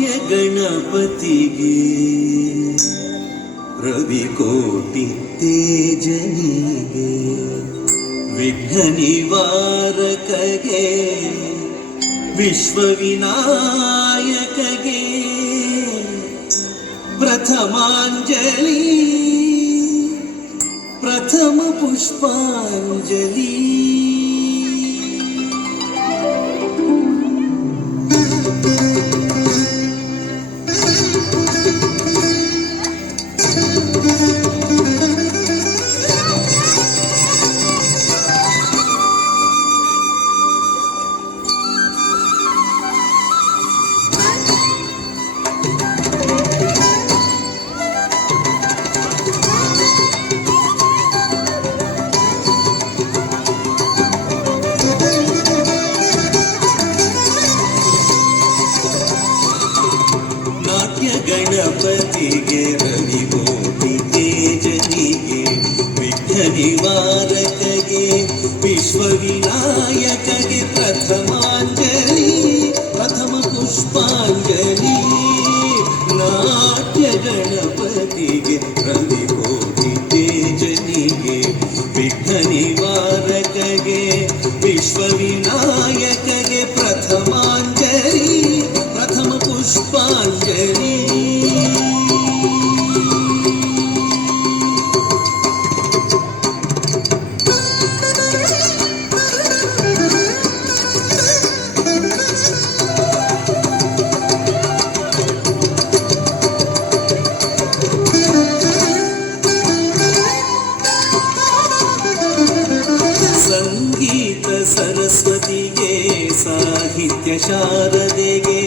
ನಾಟ್ಯ ಗಣಪತಿಗೆ ರವಿಕೋಟಿ ತೇಜನಿಗೆ ವಿಘ್ನ ನಿವಾರಕಗೆ ವಿಶ್ವವಿನಾಯಕಗೆ ಪ್ರಥಮಾಂಜಲಿ ಪ್ರಥಮ ಪುಷ್ಪಾಂಜಲಿ. ಗಣಪತಿಗೆ ರವಿಕೋಟಿ ತೇಜನಿಗೆ ವಿಘ್ನ ನಿವಾರಕಗೆ ವಿಶ್ವವಿನಾಯಕಗೆ ಪ್ರಥಮಾಂಜಲಿ ಪ್ರಥಮ ಪುಷ್ಪಾಂಜಲಿ. ನಾಟ್ಯ ಗಣಪತಿಗೆ ರವಿಕೋಟಿ ತೇಜನಿಗೆ ವಿಘ್ನ ನಿವಾರಕಗೆ ವಿಶ್ವವಿನಾಯಕಗೆ ಪ್ರಥಮಾಂಜಲಿ ಪ್ರಥಮ ಪುಷ್ಪಾಂಜಲಿ. ಸಂಗೀತ ಸರಸ್ವತಿಗೆ ಸಾಹಿತ್ಯ ಶಾರದೆಗೆ